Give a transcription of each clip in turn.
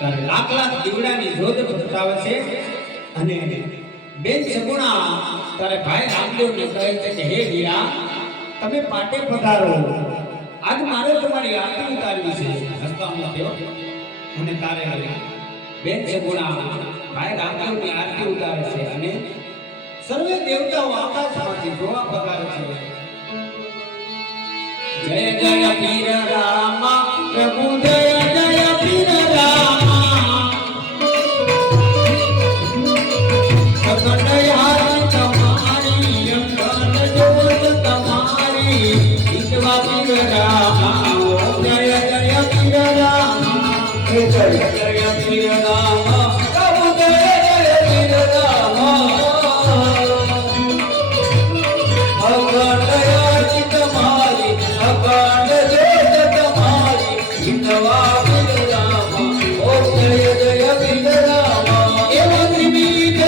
ત્યારે લાખ લાખ દીવડાની જોત પ્રગટાવે છે અને બેન સગુણા ત્યારે ભાઈ રામદેવને કહે છે કે હે વીરા તમે પાટે પધારો, આજ મારે તમારી આરતી ઉતારવી છે હસ્તામાં થયો અને તારે બેન સગુણા ભાઈ રામદેવની આરતી ઉતારે છે અને સર્વે દેવતાઓ આકાશમાંથી જોવા પધારે છે। જય જય પીર રામા પ્રભુ જય જય પીર રામા અખંડ યાદ તમારી અખંડ જોત તમારી ઈતવા પીર રામા જય જય પીર રામા જય જય પીર રામા પ્રભુ જય જય પીર રામા અખંડ યાદ તમારી અખંડ જોત તમારી ઈતવા પીર રામા ઓ જય જય પીર રામા એવ ત્રિવિધ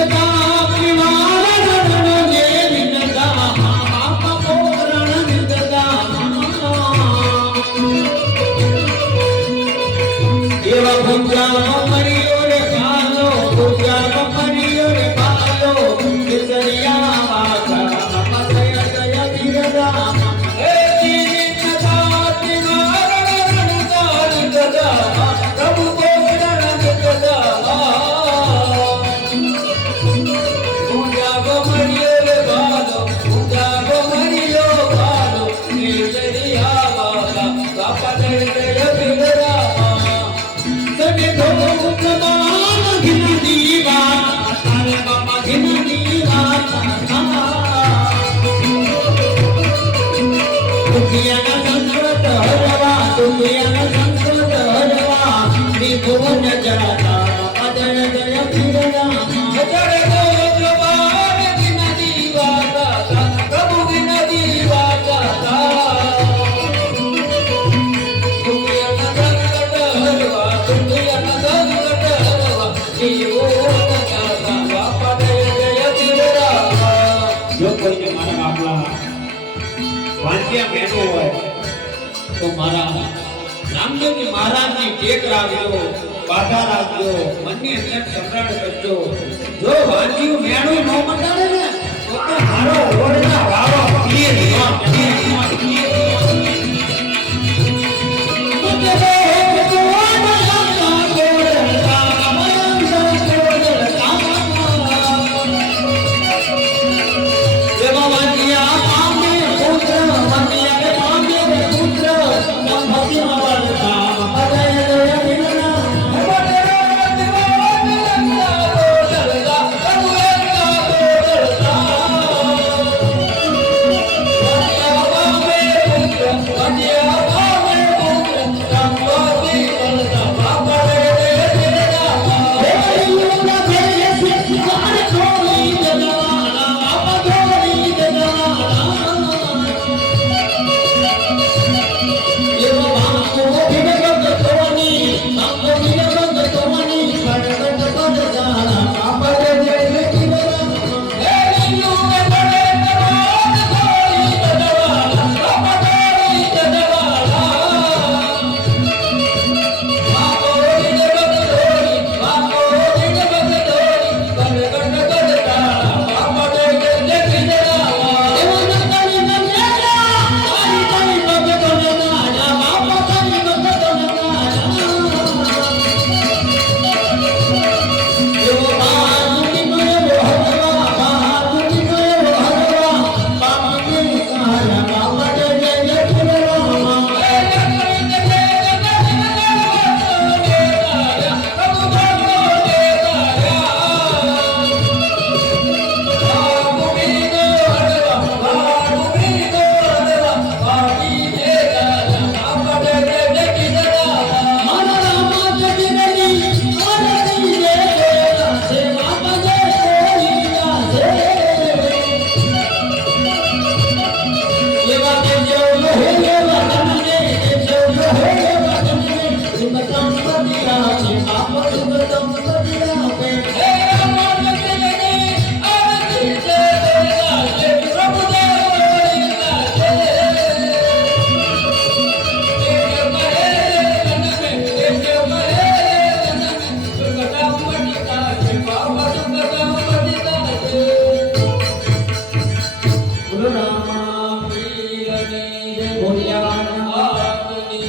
तो मारा रामदेव जी महाराज ने टेक राखजो, बाधा राखजो, मन ने अंदर सम्राट करजो। जो वांजियो मेणो न मंडाणे ने तो मारो ओरना वारो पीर